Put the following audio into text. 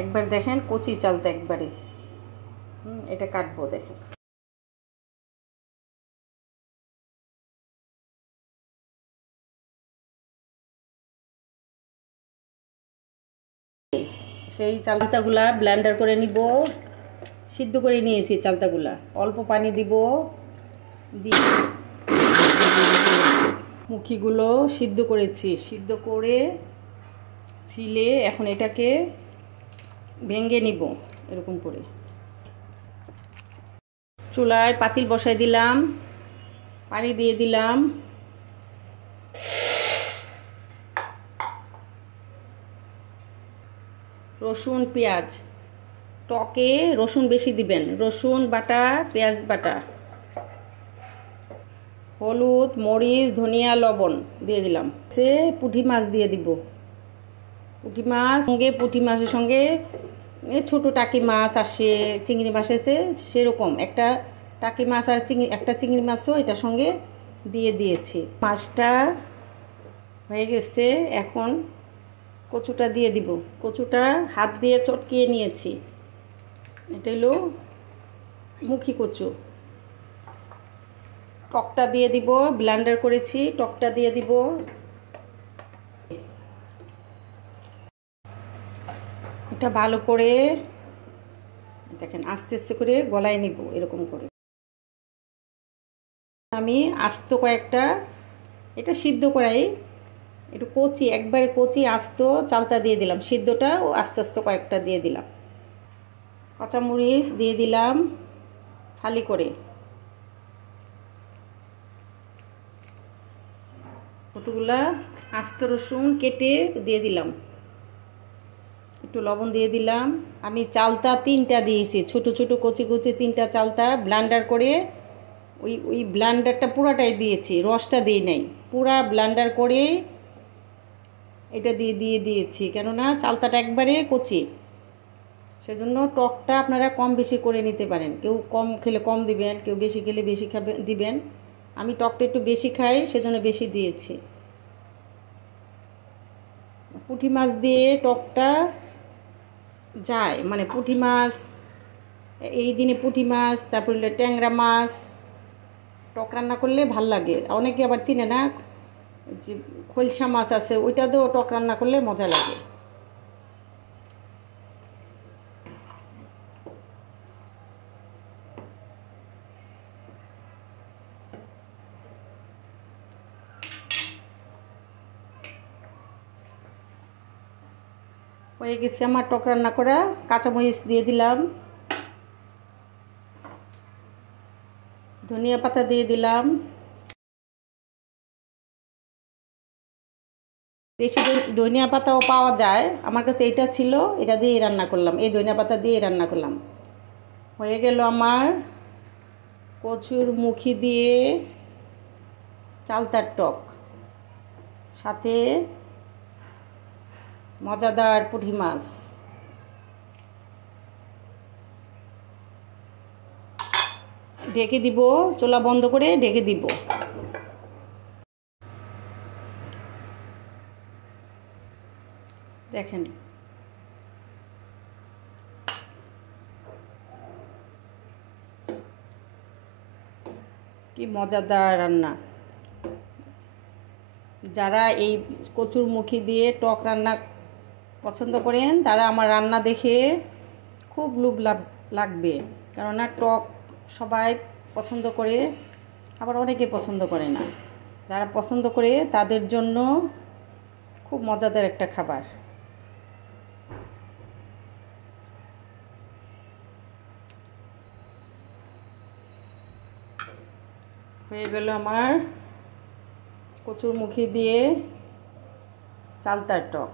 একবার দেখেন কচি চালটা একবারে এটা কাটবো দেখেন। সেই চালতাগুলা ব্লেন্ডার করে নিব, সিদ্ধ করে নিয়েছি চালতাগুলা। অল্প পানি দিব, দিয়ে মুখিগুলো সিদ্ধ করেছি, সিদ্ধ করে ছিলে এখন এটাকে ভেঙে নিব এরকম করে। চুলায় পাতিল বসাই দিলাম, পানি দিয়ে দিলাম, রসুন পেঁয়াজ, টকে রসুন বেশি দিবেন, রসুন বাটা, পেঁয়াজ বাটা, হলুদ, মরিচ, ধনিয়া, লবণ দিয়ে দিলাম। সে পুঁটি মাছ দিয়ে দিব, পুঁটি মাছ সঙ্গে, পুঁটি মাছের সঙ্গে ছোটো টাকি মাছ আসে, চিংড়ি মাছ এসে সেরকম একটা টাকি মাছ আর একটা চিংড়ি মাছও এটার সঙ্গে দিয়ে দিয়েছি। মাছটা হয়ে গেছে, এখন কচুটা দিয়ে দিব। কচুটা হাত দিয়ে চটকিয়ে নিয়েছি, এটা হলো মুখি কচু। টকটা দিয়ে দিব, ব্লেন্ডার করেছি, টকটা দিয়ে দিব। এটা ভালো করে দেখেন আস্তে আস্তে করে গলায় নিব এরকম করে। আমি আস্ত কয়েকটা, এটা সিদ্ধ করাই, একটু কচি একবারে কচি আস্ত চালটা দিয়ে দিলাম, সিদ্ধটা ও আস্তে আস্তে কয়েকটা দিয়ে দিলাম। কাঁচামরিচ দিয়ে দিলাম ফালি করে, কতগুলা আস্ত রসুন কেটে দিয়ে দিলাম, একটু লবণ দিয়ে দিলাম। আমি চালতা 3টা দিয়েছি, ছোটো ছোটো কচি কচি 3টা চালতা ব্লেন্ডার করে, ওই ব্লেন্ডারটা পুরাটাই দিয়েছি, রসটা দিই নাই, পুরা ব্লেন্ডার করে এটা দিয়েছি, কেননা চালতাটা একবারে কচি, সেজন্য টকটা আপনারা কম বেশি করে নিতে পারেন। কেউ কম খেলে কম দিবেন, কেউ বেশি খেলে বেশি দিবেন। আমি টকটা একটু বেশি খাই, সেজন্য বেশি দিয়েছি। পুঁটি মাছ দিয়ে টকটা যায়, মানে পুঁটি মাছ এই দিনে পুঁটি মাছ, তারপর ট্যাংরা মাছ টক রান্না করলে ভাল লাগে। অনেকে আবার চিনে না, যে খলসা মাছ আছে ওইটা দিয়েও টক রান্না করলে মজা লাগে। হয়ে গেছে আমার টক রান্না করা। কাঁচামরিচ দিয়ে দিলাম, ধনিয়া পাতা দিয়ে দিলাম, দেশি ধনিয়া পাতাও পাওয়া যায়, আমার কাছে এইটা ছিল, এটা দিয়েই রান্না করলাম, এই ধনিয়া পাতা দিয়ে রান্না করলাম। হয়ে গেল আমার কচুর মুখি দিয়ে চালতার টক, সাথে মজাদার পুঁটি মাছ। ঢেকে দিব, চুলা বন্ধ করে ঢেকে দিব। দেখেন কি মজাদার রান্না। যারা এই কচুর মুখি দিয়ে টক রান্না পছন্দ করেন, তারা আমার রান্না দেখে খুব লোভ লাগবে, কেননা টক সবাই পছন্দ করে, আবার অনেকে পছন্দ করে না। যারা পছন্দ করে তাদের জন্য খুব মজাদার একটা খাবার। হয়ে গেল আমার কচুর মুখি দিয়ে চালতার টক।